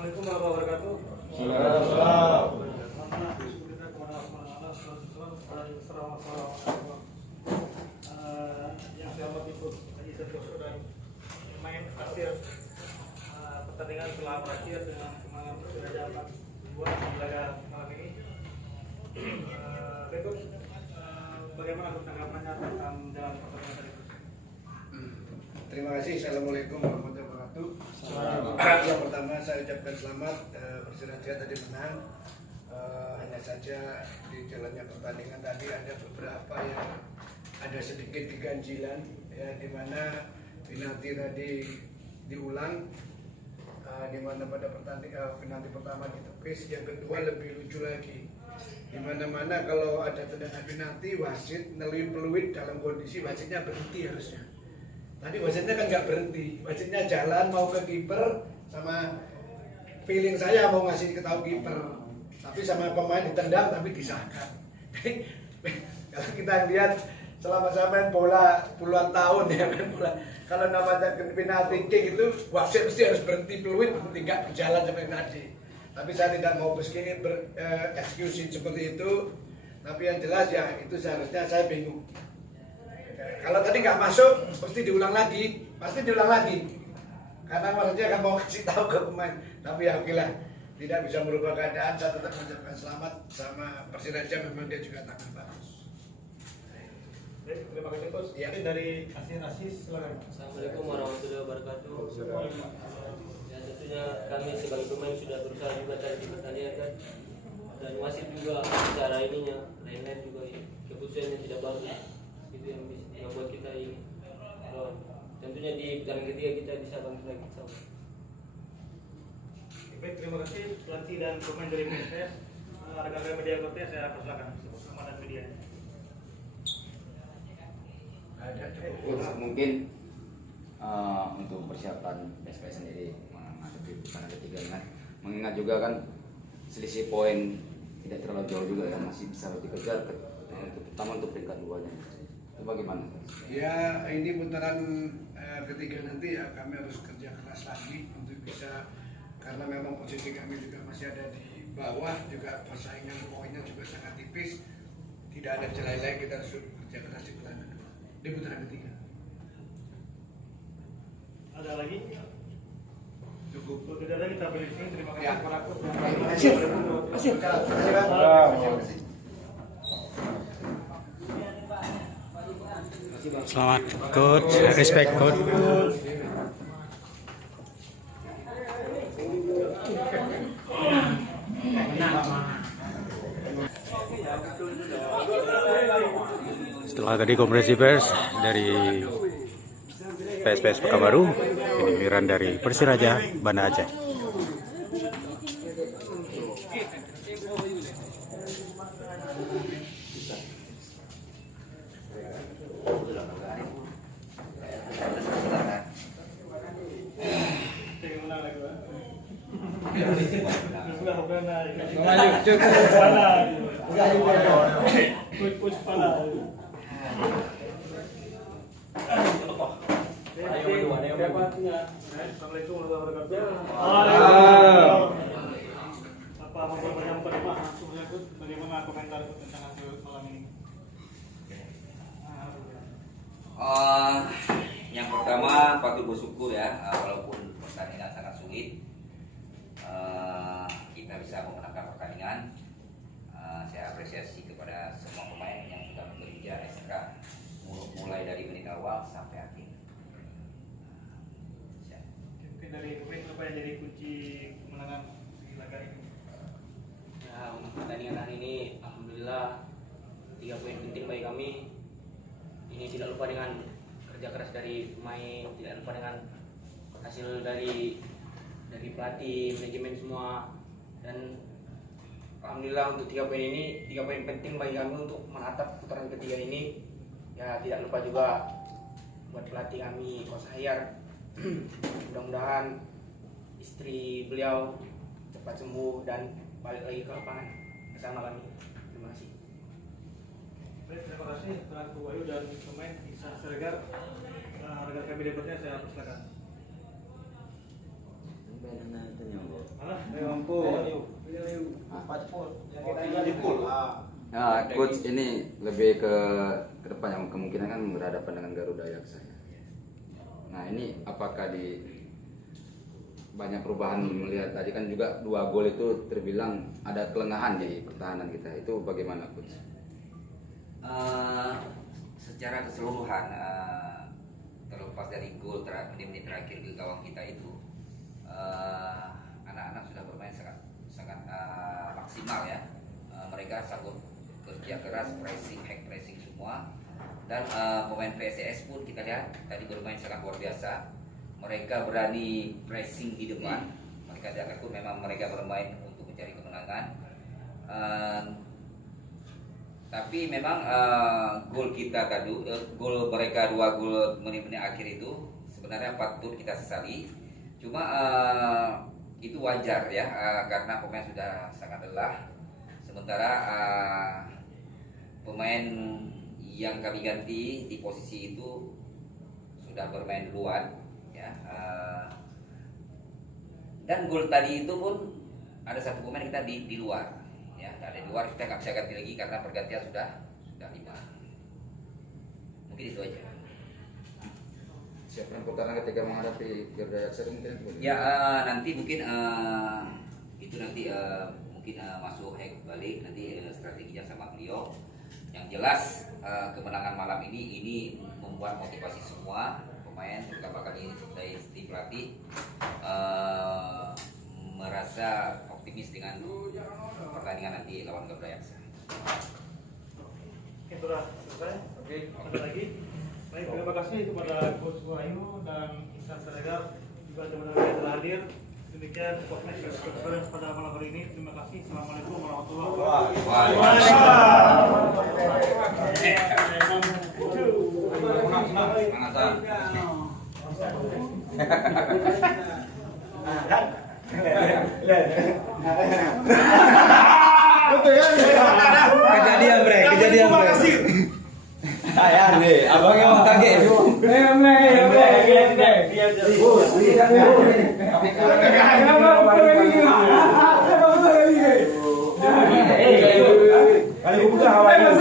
Assalamualaikum warahmatullahi wabarakatuh. Waalaikumsalam. Yang saya hormati Coach Haji Santoso dan pemain akhir pertandingan telah berakhir dengan kemenangan Persiraja 4-2 di laga malam ini. Coach, bagaimana tanggapannya tentang jalan pertandingan tadi? Terima kasih. Assalamualaikum warahmatullahi wabarakatuh. Yang pertama saya ucapkan selamat, Persiraja tadi menang. Hanya saja di jalannya pertandingan tadi ada beberapa yang ada sedikit keganjilan, ya, di mana penalti tadi diulang, di mana pada penalti pertama ditepis, yang kedua lebih lucu lagi, di mana kalau ada tendangan penalti wasit nelui peluit dalam kondisi wasitnya berhenti harusnya. Tadi wasitnya kan nggak berhenti, wasitnya jalan mau ke kiper, sama feeling saya mau ngasih ketahu kiper, tapi sama pemain ditendang tapi disahkan. Kalau kita lihat selama saya main bola puluhan tahun ya, main bola, kalau namanya penalti kick itu wasit mesti harus berhenti peluit, berhenti nggak berjalan seperti tadi. Tapi saya tidak mau bereksekusi seperti itu. Tapi yang jelas ya itu seharusnya saya bingung. Kalau tadi nggak masuk, pasti diulang lagi, Karena maksudnya kan mau kasih tahu ke pemain. Tapi ya oke lah, tidak bisa merubah keadaan. Saya tetap mengucapkan selamat sama Persiraja, memang dia juga tampil bagus. Baik, terima kasih Coach. Ya. Mungkin dari Asis, silakan. Assalamualaikum warahmatullahi wabarakatuh. Ya, tentunya kami sebagai pemain sudah berusaha juga tadi di pertandingan kan, dan wasit juga secara ininya lain-lain juga keputusannya tidak bagus, itu yang bisa membuat kita ini. Tentunya di putaran ketiga kita bisa bangkit lagi. Baik, terima kasih pelatih dan pemain dari PSS. Rekan-rekan media Kortes, saya persilakan sama dan media. Ada cukup. Mungkin untuk persiapan PSPS sendiri menghadapi putaran ketiga kan, mengingat juga kan selisih poin tidak terlalu jauh juga ya, masih bisa dikejar terutama untuk peringkat 2-nya. Itu bagaimana? Ya, ini putaran ketiga nanti ya kami harus kerja keras lagi untuk bisa, karena memang posisi kami juga masih ada di bawah, juga persaingan poinnya juga sangat tipis. Tidak ada celah lain, kita harus kerja keras di putaran kedua, di putaran ketiga. Ada lagi? Cukup. Kalau tidak ada kita beri sini. Terima kasih Ya. kepada Coach. Terima kasih. Selamat coach, respect coach. Setelah tadi konferensi pers dari PSPS Pekanbaru, ini giliran dari Persiraja Banda Aceh. Assalamualaikum warahmatullahi wabarakatuh. Apa mau berpendapat Pak langsung ya Coach? Bagaimana komentar tentang hasil malam ini? Yang pertama patut bersyukur ya, walaupun pertandingan sangat sulit, kita bisa memenangkan pertandingan. Saya apresiasi kepada semua pemain yang sudah bekerja ekstra mulai dari menit awal sampai akhir. Mungkin dari pemain apa yang jadi kunci kemenangan di laga ini? Ya, untuk pertandingan hari ini alhamdulillah 3 poin penting bagi kami. Ini tidak lupa dengan kerja keras dari pemain, tidak lupa dengan hasil dari pelatih, manajemen semua, dan alhamdulillah untuk 3 poin ini 3 poin penting bagi kami untuk menatap putaran ketiga ini. Ya, tidak lupa juga buat pelatih kami Coach Hayar. Mudah-mudahan istri beliau cepat sembuh dan balik lagi ke lapangan bersama kami. Terima kasih. Baik, terima kasih Tuan Wayu dan pemain Isa Siregar. Rekan kami berikutnya saya persilakan. Nah, coach ini lebih ke depan yang kemungkinan kan berhadapan dengan Garuda Yaksa. Nah ini apakah di banyak perubahan melihat tadi kan juga 2 gol itu terbilang ada kelengahan di pertahanan kita, itu bagaimana coach? Secara keseluruhan terlepas dari gol menit-menit terakhir ke gawang kita itu, anak-anak sudah bermain sangat maksimal ya. Mereka sanggup kerja keras, pressing, hack pressing semua, dan pemain PSIS pun kita lihat tadi bermain sangat luar biasa. Mereka berani pressing di depan. Mereka tidak takut, memang mereka bermain untuk mencari kemenangan. Tapi memang gol kita tadi, gol mereka 2 gol menit-menit akhir itu sebenarnya patut kita sesali. Cuma itu wajar ya, karena pemain sudah sangat lelah. Sementara pemain yang kami ganti di posisi itu sudah bermain duluan ya. Dan gol tadi itu pun ada 1 pemain kita di luar ya, ada di luar, kita nggak bisa ganti lagi karena pergantian sudah 5. Mungkin itu aja. Siapa yang pertahanan ketika menghadapi Garuda Yaksa mungkin? Ya nanti mungkin itu nanti mungkin masuk hack balik nanti strateginya sama beliau. Yang jelas kemenangan malam ini membuat motivasi semua pemain, terutama kali dari tim pelatih merasa optimis dengan pertandingan nanti lawan Garuda Yaksa. Oke, sudah selesai. Oke, ada lagi. Baik, terima kasih kepada Coach Wahyu dan Ihsan Siregar juga teman-teman yang telah hadir. Demikian podcast conference pada malam hari ini. Terima kasih. Assalamualaikum warahmatullahi wabarakatuh. Kejadian bre. Saya nih, abangnya mau kaget. Kalau buka awalnya